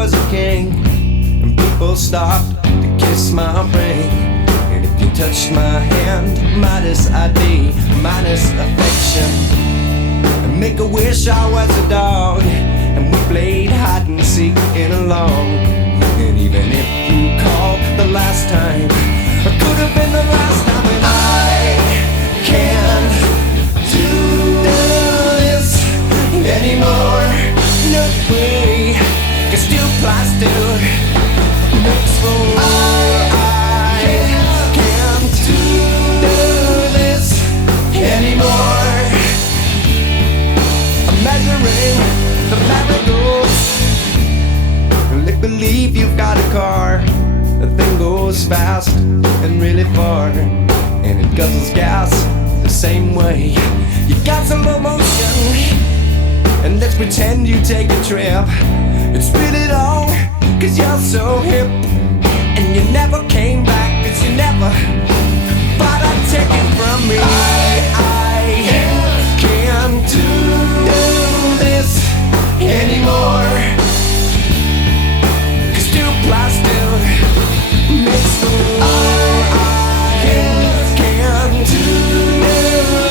was a king, and people stopped to kiss my ring. And if you touched my hand, Midas I'd be, minus affection. And make a wish I was a dog, and we played hide and seek in a long. And even if you called the last time, it could have been the last time. And I can't do this anymore. No way, cause still plastic makes for I can't do this anymore. I'm measuring the marigolds. Like believe you've got a car, the thing goes fast and really far, and it guzzles gas the same way. You got some emotion, and let's pretend you take a trip. It's really long, cause you're so hip. And you never came back, cause you never thought I'd take it from me. I can't do this anymore. Cause still plastic makes food. I can't do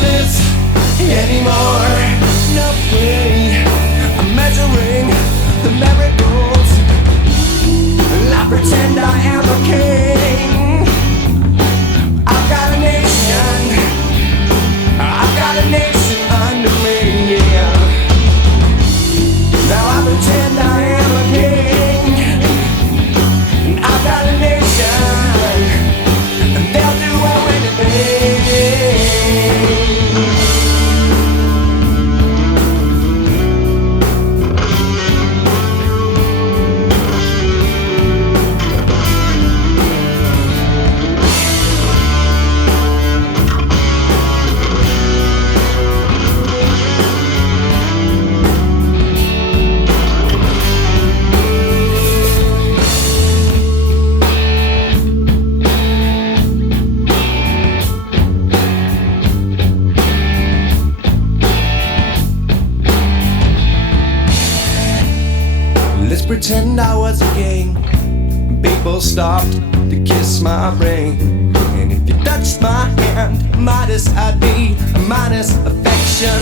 this anymore. No way, I'm measuring the marigolds. I pretend I am a king. I've got a nation, I've got a nation under me, yeah. Now I pretend I am a king, and I've got a nation, and they'll do anything. Let's pretend I was a king. People stopped to kiss my ring. And if you touched my hand, Midas I'd be, minus affection.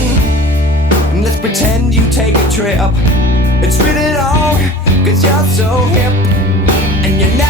And let's pretend you take a trip. It's really long, cause you're so hip. And you never